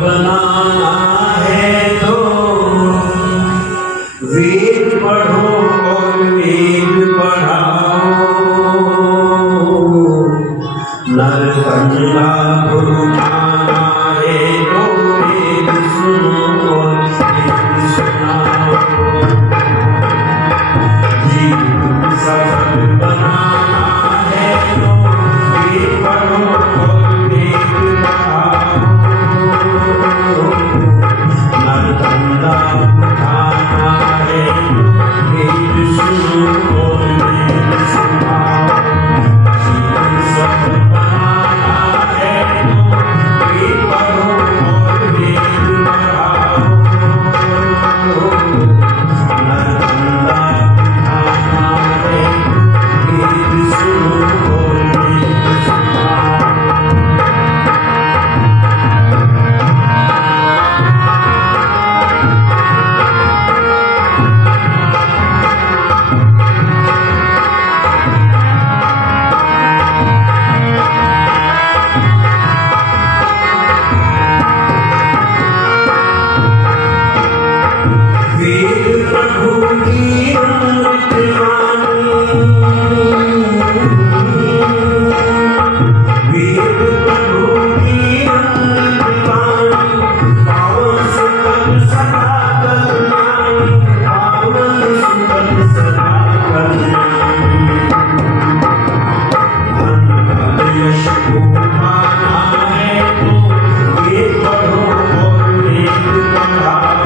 बनाना है तो वेद पढ़ो और वेद पढ़ाओ। नरकंडा गुरुमाना है तो वेद सुनो और वेद सुनाओ। जीवन सफल बनाना है तो वेद पढ़ो और वेद पढ़ाओ। नरकंडा उठाना है वेद सुनो और वेद सुनाओ। जीवन सफल बनाना है तो वेद पढ़ो और वेद पढ़ाओ। नरकंडा उठाना है वेद सुनो और वेद सुनाओ। वेद प्रभु की अमृत वाणी, वेद प्रभु की अमृत वाणी, पावन सुंदर सदा कल्याणी, पावन सुंदर सदा कल्याणी। धन बल यश को पाना है तो वेद पढ़ो और वेद पढ़ाओ।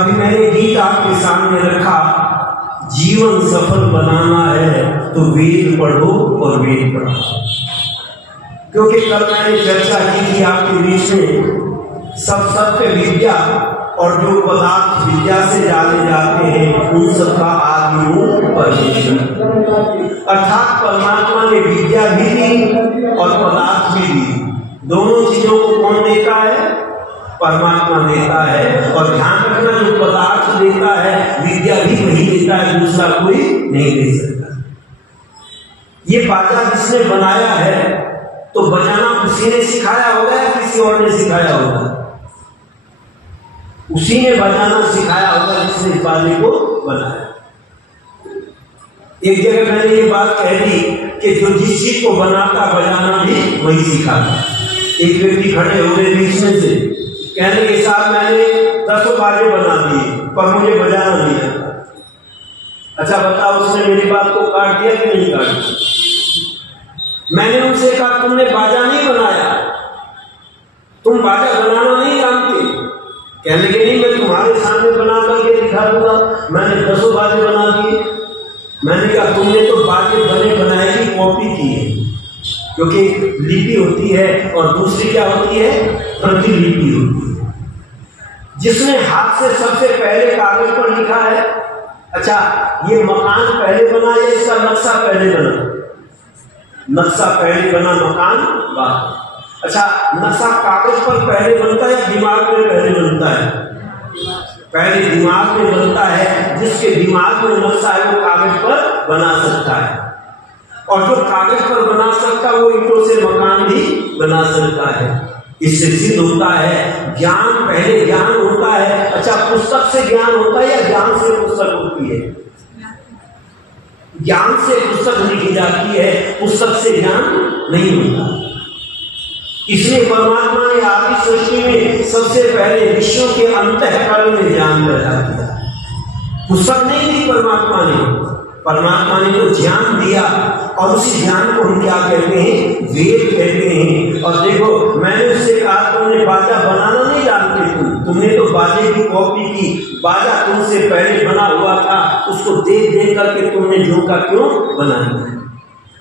अभी मैंने गीत आपके सामने रखा, जीवन सफल बनाना है तो वेद पढ़ो और वेद पढ़ो। क्योंकि कल मैंने चर्चा की थी आपके बीच में, सब सत्य विद्या और जो पदार्थ विद्या से जाने जाते हैं उन सबका आदि मूल परमेश्वर, अर्थात परमात्मा ने विद्या भी दी और पदार्थ भी दी। दोनों चीजों को कौन देता है? परमात्मा देता है। और ध्यान रखना, जो पदार्थ देता है विद्या भी वही देता है, दूसरा कोई नहीं दे सकता। ये बाजा जिसने बनाया है तो बजाना उसी ने सिखाया होगा या किसी और ने सिखाया होगा? उसी ने बजाना सिखाया होगा जिसने इस बाजे को बनाया। एक जगह मैंने ये बात कह दी कि जो जिस चीज को बनाता बजाना भी वही सिखाता। एक व्यक्ति खड़े हो गए बीच में से, कहने के साथ मैंने 10 बाजे बना दिए पर मुझे बजाना नहीं आता। अच्छा बताओ, उसने मेरी बात को काट दिया कि नहीं काट दिया? मैंने उनसे कहा तुमने बाजा नहीं बनाया, तुम बाजा बनाना नहीं जानते। कहने लगे नहीं, मैं तुम्हारे सामने बना करके दिखा दूंगा। मैंने 10 बाजे बना दिए। मैंने कहा तुमने तो बाजे बने बनाए की कॉपी की है, क्योंकि लिपि होती है और दूसरी क्या होती है? प्रतिलिपि होती है। जिसने हाथ से सबसे पहले कागज पर लिखा है, अच्छा ये मकान पहले बना या इसका नक्शा पहले बना? नक्शा पहले बना, मकान बाद। अच्छा, नक्शा कागज पर पहले बनता है या दिमाग में पहले बनता है? पहले दिमाग में बनता है। जिसके दिमाग में नक्शा है वो कागज पर बना सकता है, और जो कागज पर बना सकता है वो ईंटों से मकान भी बना सकता है। इससे सिद्ध होता है ज्ञान पहले ज्ञान होता है। अच्छा, पुस्तक से ज्ञान होता है या ज्ञान से पुस्तक होती है? ज्ञान से पुस्तक लिखी जाती है, पुस्तक से ज्ञान नहीं होता। इसलिए परमात्मा ने आदि सृष्टि में सबसे पहले विश्व के अंतःकरण में ज्ञान पैदा किया। पुस्तक नहीं दी परमात्मा ने, परमात्मा ने तो ज्ञान दिया, और उसी ज्ञान को हम क्या कहते हैं? वेद कहते हैं। और देखो, मैंने उससे कहा तुमने बाजा बनाना नहीं जानते, तुमने तो बाजे की कॉपी की। बाजा तुमसे पहले बना हुआ था, उसको देख देख करके तुमने झोंका क्यों बनाया?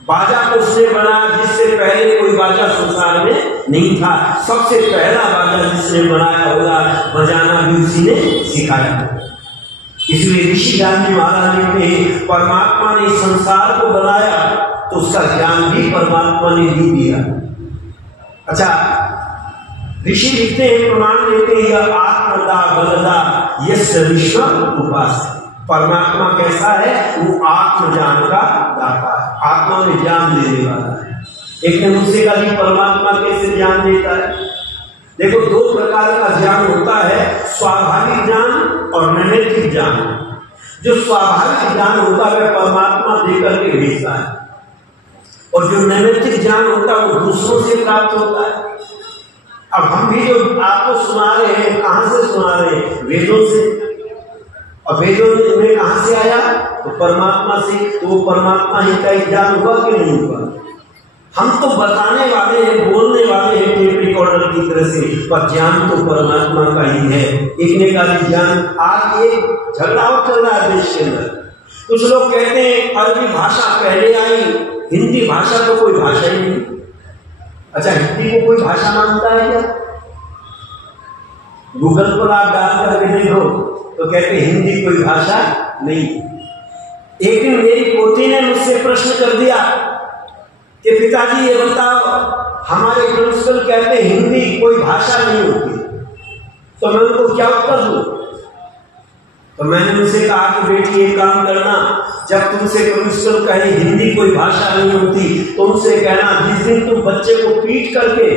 बाजा तो उसने बनाया जिससे पहले कोई बाजा संसार में नहीं था। सबसे पहला बाजा जिसने बनाया होगा, बजाना भी उसी ने सिखाया। इसलिए ऋषि गांधी महाराज ने परमात्मा ने संसार को बनाया तो उसका ज्ञान भी परमात्मा ने ही दिया। अच्छा, ऋषि लिखते हैं, प्रमाण देते हैं, यह आत्मदा बलदा यश विश्व उपास। परमात्मा कैसा है? वो आत्मज्ञान का दाता है, आत्मा में ज्ञान देने वाला है। एक ने मुझसे कहा कि परमात्मा कैसे ज्ञान देता है? देखो, 2 प्रकार का ज्ञान होता है, स्वाभाविक ज्ञान और नैमित्तिक ज्ञान। जो स्वाभाविक ज्ञान होता है परमात्मा देकर के भेजता है, और जो नैमित्तिक ज्ञान होता है वो दूसरों से प्राप्त होता है। अब हम भी जो आपको सुना रहे हैं, कहां से सुना रहे हैं? वेदों से। और वेदों में कहां से आया? तो परमात्मा से। तो वो परमात्मा ही का ज्ञान हुआ कि नहीं हुआ? हम तो बताने वाले हैं, बोलने वाले हैं टेप रिकॉर्डर की तरह से, पर ज्ञान तो परमात्मा का ही है। एक ने कहा ज्ञान, आज एक झगड़ा चल रहा है देश के अंदर। कुछ लोग कहते हैं अरबी भाषा पहले आई, हिंदी भाषा तो कोई भाषा ही नहीं। अच्छा, हिंदी को कोई भाषा मानता है क्या? गूगल पर आप डाल करके देखो तो कहते हिंदी कोई भाषा नहीं। एक दिन मेरी पोती ने मुझसे प्रश्न कर दिया कि पिताजी ये बताओ, हमारे प्रिंसिपल कहते हैं हिंदी कोई भाषा नहीं होती, तो मैं उनको क्या उत्तर दूं? तो मैंने उनसे कहा कि बेटी एक काम करना, जब तुमसे प्रिंसिपल कहे हिंदी कोई भाषा नहीं होती तो उनसे कहना जिस दिन तुम बच्चे को पीट करके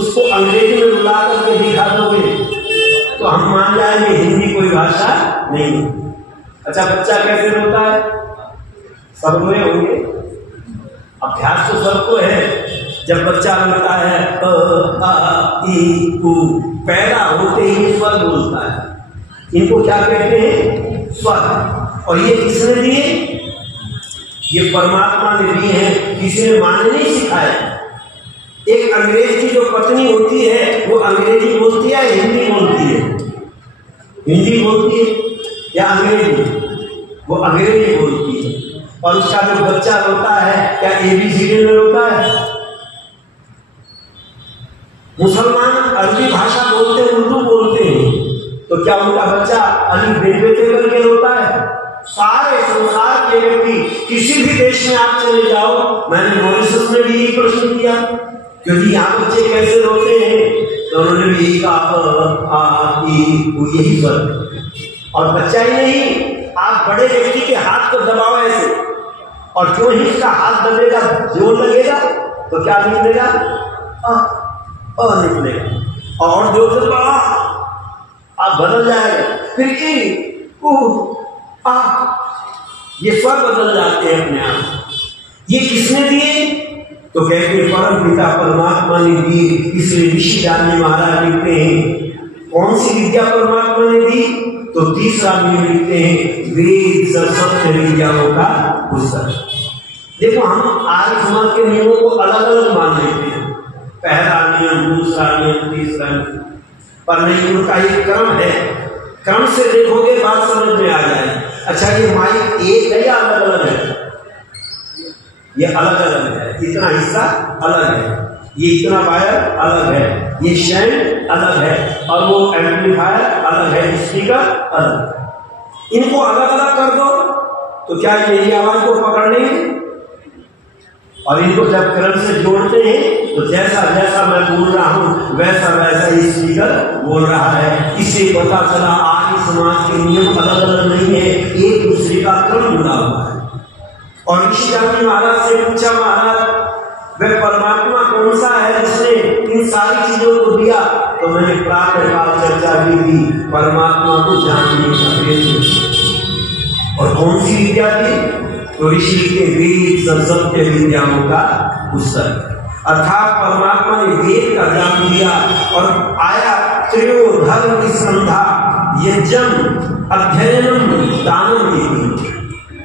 उसको अंग्रेजी में रुला करके दिखा दोगे तो हम मान जाएंगे हिंदी कोई भाषा नहीं होती। अच्छा, बच्चा कैसे रोता है? सब रोए होंगे, अभ्यास तो सबको है। जब बच्चा रोता है अ आ ई उ, पैदा होते ही स्वर बोलता है। इनको क्या कहते हैं? स्वर। और ये किसने दिए? ये परमात्मा ने दिए हैं, किसी ने माने नहीं सिखाया। एक अंग्रेज की जो पत्नी होती है वो अंग्रेजी बोलती है, हिंदी बोलती है? हिंदी बोलती है या अंग्रेजी? वो अंग्रेजी बोलती है। और उसका जो बच्चा रोता है क्या ABCD में रोता है? मुसलमान अरबी भाषा बोलते हैं, उर्दू बोलते हैं, तो क्या उनका बच्चा अली बेबे करके रोता है? सारे संसार के व्यक्ति किसी भी देश में आप चले जाओ, मैंने मॉरिशस में भी यही प्रश्न किया क्योंकि यहाँ बच्चे कैसे रोते हैं, तो उन्होंने भी यही कहा यही फर्क। और बच्चा ही नहीं, आप बड़े व्यक्ति के हाथ को दबाओ ऐसे, और जो ही उसका हाथ दबेगा, जोर लगेगा, तो क्या निकलेगा? निकलेगा। और जोर से आप बदल जाएगा, फिर ये स्वर बदल जाते हैं अपने आप। ये किसने दिए? तो कहते परम पिता परमात्मा ने दी। इसलिए ऋषि जानी महाराज लिखते हैं, कौन सी विद्या परमात्मा ने दी? तो तीसरा नियम लिखते हैं, वेद सप्त विद्याओं का पुस्तक। देखो, हम आर्य समाज के नियमों को अलग अलग मान लेते हैं, पहला नियम, दूसरा नियम, तीसरा नियम, पर नहीं, उनका एक क्रम है। क्रम से देखोगे बात समझ में आ जाए। अच्छा, ये माइक एक है या अलग अलग है? ये अलग अलग है, इतना हिस्सा अलग है, ये इतना वायर अलग है, ये शैंड अलग है, और वो एम्पलीफायर अलग है, स्पीकर अलग। इनको अलग अलग कर दो तो क्या मेरी आवाज को पकड़ लेंगे? और इनको जब क्रम से जोड़ते हैं तो जैसा जैसा मैं बोल रहा हूं वैसा वैसा ही स्पीकर बोल रहा है। इससे पता चला आर्य समाज के नियम अलग अलग नहीं है, एक दूसरे का क्रम जुड़ा हुआ है। और ऋषि जानी महाराज से पूछा, महाराज वह परमात्मा कौन सा है जिसने इन सारी चीजों को दिया? तो मैंने प्रातः काल चर्चा की थी, परमात्मा को जानने का प्रयत्न। और कौन सी विद्या थी? तो ऋषि के वेद सत्य विद्याओं का पुस्तक, अर्थात परमात्मा ने वेद का ज्ञान दिया। और आया त्रयो धर्म स्कंधा यज्ञम अध्ययनम दानम की।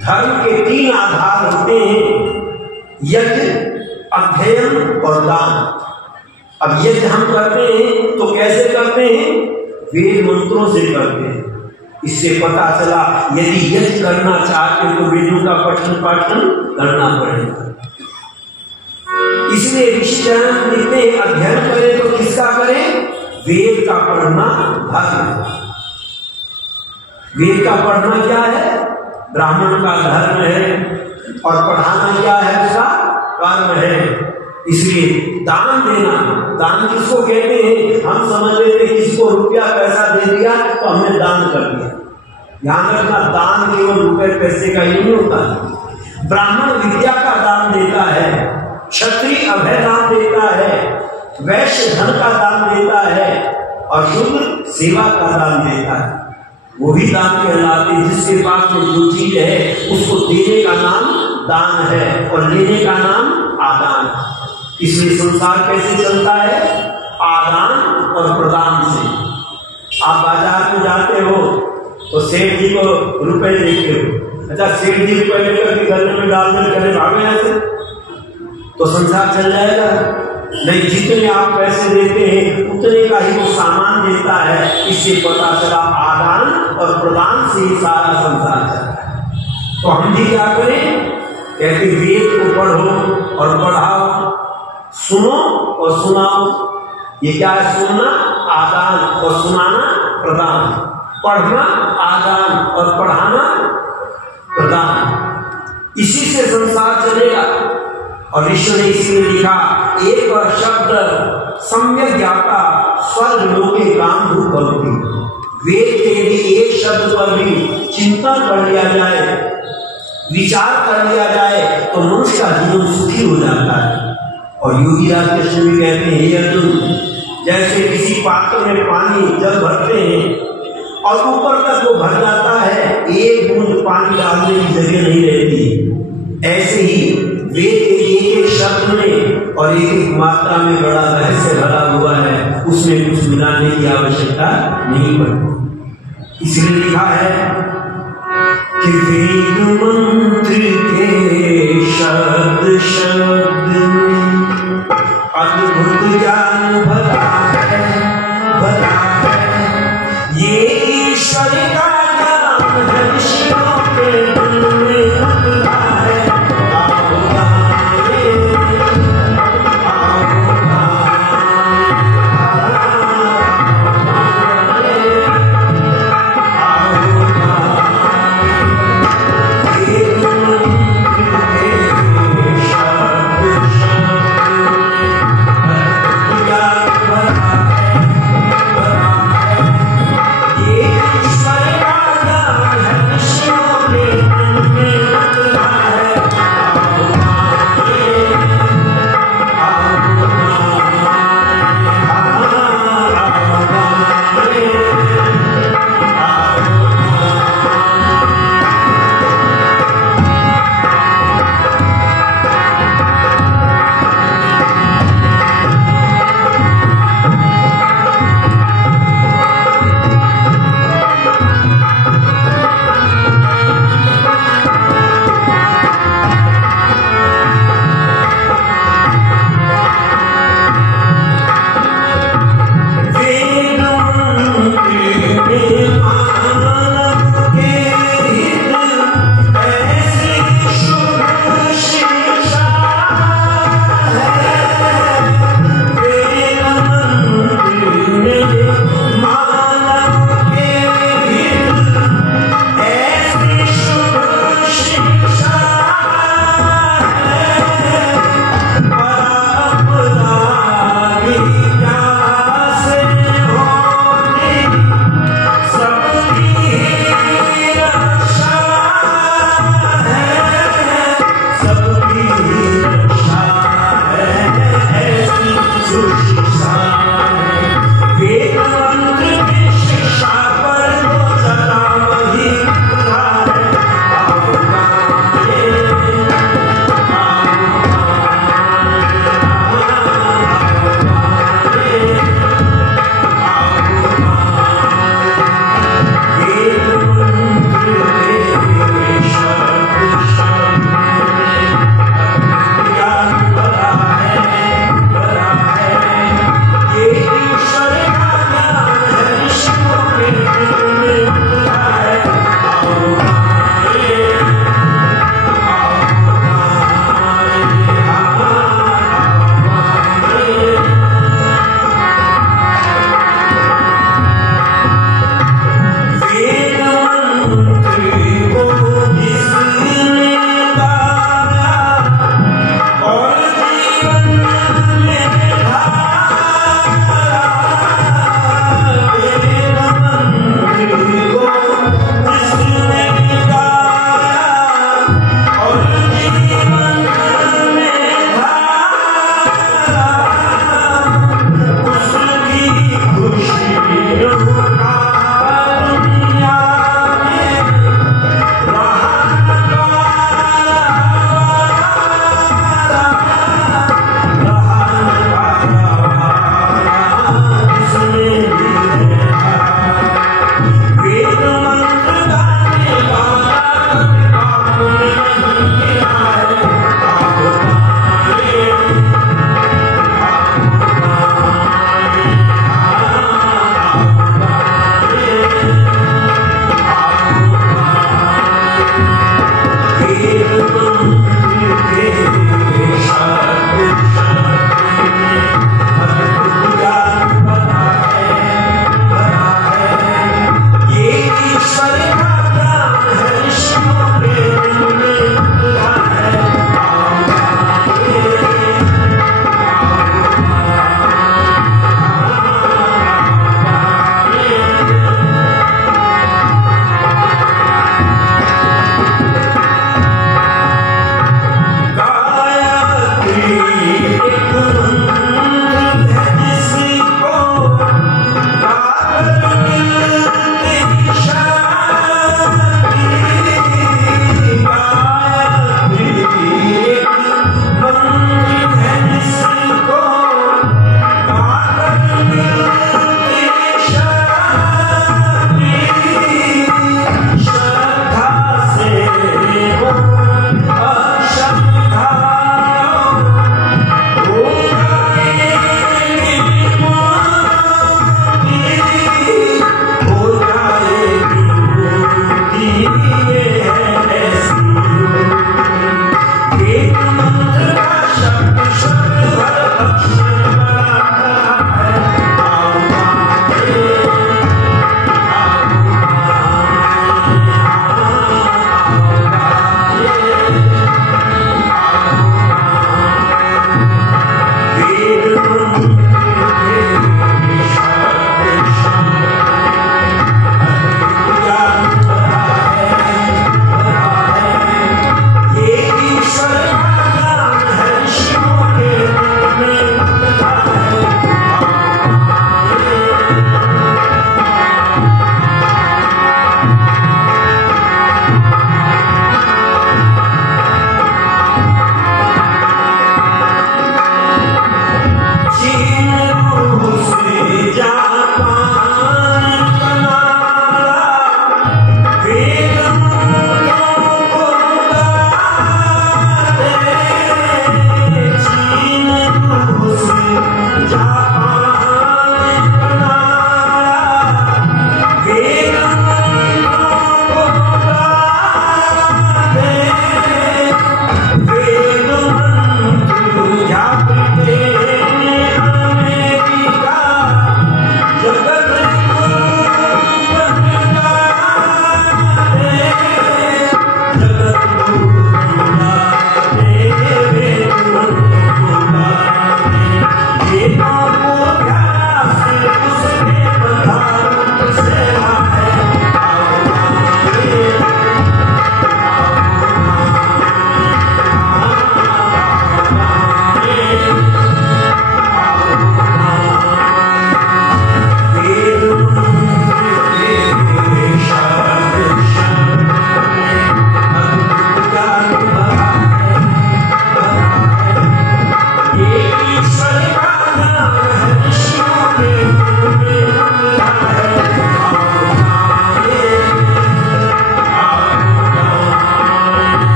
धर्म के 3 आधार होते हैं, यज्ञ, अध्ययन और दान। अब यज्ञ हम करते हैं तो कैसे करते हैं? वेद मंत्रों से करते हैं। इससे पता चला यदि यज्ञ करना चाहते तो वेदों का पठन पाठन करना पड़ेगा। इसलिए ऋषि जन लिखते हैं, अध्ययन करें तो किसका करें? वेद का पढ़ना धर्म। वेद का पढ़ना क्या है? ब्राह्मण का धर्म है, और पढ़ाना क्या है? उसका कर्म है। इसलिए दान देना, दान किसको कहते हैं? हम समझ लेते किसको रुपया पैसा दे दिया तो हमने दान कर दिया। ध्यान रखना, दान केवल रुपए पैसे का ही नहीं होता। ब्राह्मण विद्या का दान देता है, क्षत्रिय अभय दान देता है, वैश्य धन का दान देता है, और शूद्र सेवा का दान देता है। वो भी दान कहलाते हैं। जिसके पास में जो चीज है उसको देने का नाम दान है, और लेने का नाम आदान है। इसलिए संसार कैसे चलता है? आदान और प्रदान से। आप बाजार में जाते हो तो सेठ जी को रुपए देते हो, अच्छा सेठ जी रुपए लेकर के घर में डाल दें, चले भागे ऐसे, तो संसार चल जाएगा? नहीं, जितने आप पैसे देते हैं उतने का ही वो सामान देता है। इससे पता चला आदान और प्रदान से ही सारा संसार चलता है। तो हम भी क्या करें? कहते वेद को पढ़ो और पढ़ाओ, सुनो और सुनाओ। ये क्या है? सुनना आदान और सुनाना प्रदान। पढ़ना आदान और पढ़ाना प्रदान। इसी से संसार चलेगा। और ऋषि ने इसीलिए लिखा, एक शब्द सम्यक ज्ञाता स्वर्ग लोके काम भूत भवति। वेद के यदि एक शब्द पर भी चिंतन कर लिया जाए, विचार कर लिया जाए, तो मनुष्य का जीवन सुखी हो जाता है। और योगी राज कृष्ण भी कहते हैं, हे अर्जुन, जैसे किसी पात्र में पानी जल भरते हैं और ऊपर तक वो भर जाता है, एक बूंद पानी डालने की जगह नहीं रहती, ऐसे ही वेद के एक शब्द में और एक मात्रा में बड़ा रहस्य भरा हुआ है, उसमें कुछ मिलाने की आवश्यकता नहीं पड़ती। इसलिए लिखा है कि वेद मंत्र के शब्द शब्द में अद्भुत ज्ञान भरा है, ये ईश्वर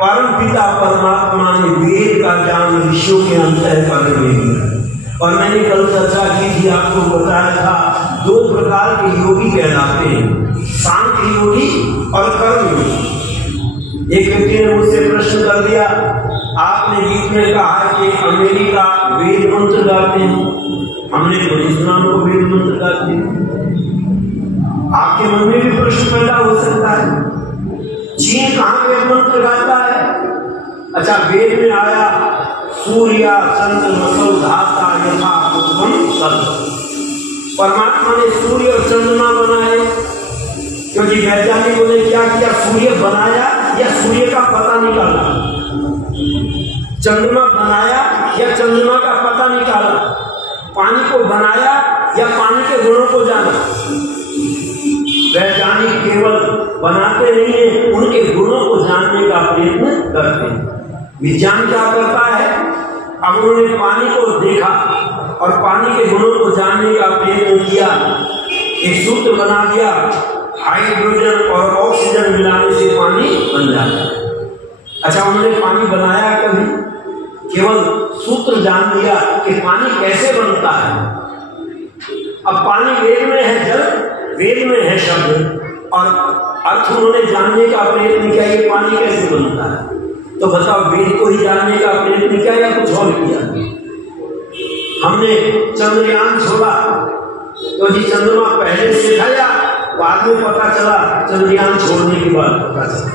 परम पिता परमात्मा ने वेद का ज्ञान ऋषियों के अंतःकरण में दिया। और मैंने कल चर्चा की थी, आपको बताया था 2 प्रकार के योगी कहलाते हैं, सांख्य योगी और कर्म योगी। एक व्यक्ति ने मुझसे प्रश्न कर दिया, आपने गीत में कहा कि अमेरिका वेद मंत्र गाते हैं, हमने तो इस्लाम को वेद मंत्र गाते हैं। आपके मन में भी प्रश्न पैदा हो सकता है, चीन कहाँ वेद मंत्र गाता है? अच्छा, वेद में आया सूर्य चंद्र मसौ धाता यथा उत्तम सत्य। परमात्मा ने सूर्य और चंद्रमा बनाए, क्योंकि वैज्ञानिकों ने क्या किया, सूर्य बनाया या सूर्य का पता निकाला, चंद्रमा बनाया या चंद्रमा का पता निकाला, पानी को बनाया या पानी के गुणों को जाना। वैज्ञानिक केवल बनाते नहीं है, उनके गुणों को जानने का प्रयत्न करते हैं। विज्ञान क्या करता है, अब उन्होंने पानी को देखा और पानी के गुणों को जानने का प्रयत्न किया, एक सूत्र बना दिया, हाइड्रोजन और ऑक्सीजन मिलाने से पानी बन जाता है। अच्छा, उन्होंने पानी बनाया कभी? केवल सूत्र जान लिया कि पानी कैसे बनता है। अब पानी वेद में है, जल वेद में है शब्द, और अर्थ उन्होंने जानने का प्रयत्न किया, ये पानी कैसे बनता है। तो बताओ, वेद को ही जानने का प्रयत्न किया या कुछ और किया? हमने चंद्रयान छोड़ा, तो जी चंद्रमा पहले से था या बाद में पता चला? चंद्रयान छोड़ने के बाद पता चला।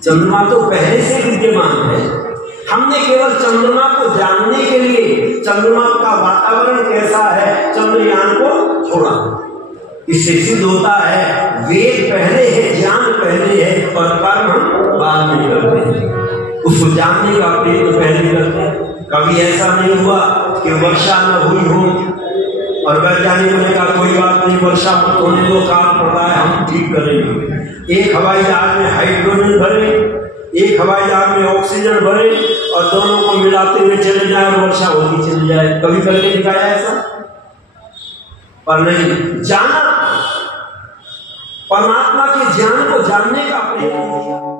चंद्रमा तो पहले से विद्यमान है, हमने केवल चंद्रमा को जानने के लिए चंद्रमा का वातावरण कैसा है, चंद्रयान को छोड़ा। इससे सिद्ध होता है वेद पहले है, ज्ञान पहले है, और कर्म हम बाद में करते हैं। उसको जानने का प्रयत्न पहले करते हैं। कभी ऐसा नहीं हुआ कि वर्षा न हुई हो और वैज्ञानिकों ने कहा कोई बात नहीं, वर्षा मत होने दो, काल पड़ रहा है, हम ठीक करेंगे। एक हवाई जहाज में हाइड्रोजन भरे, एक हवाई जहाज में ऑक्सीजन भरे, और दोनों को मिलाते हुए चले जाए और वर्षा होती चली जाए। कभी करके दिखाया ऐसा? पर नहीं, जाना, परमात्मा के ज्ञान को जानने का प्रयत्न किया।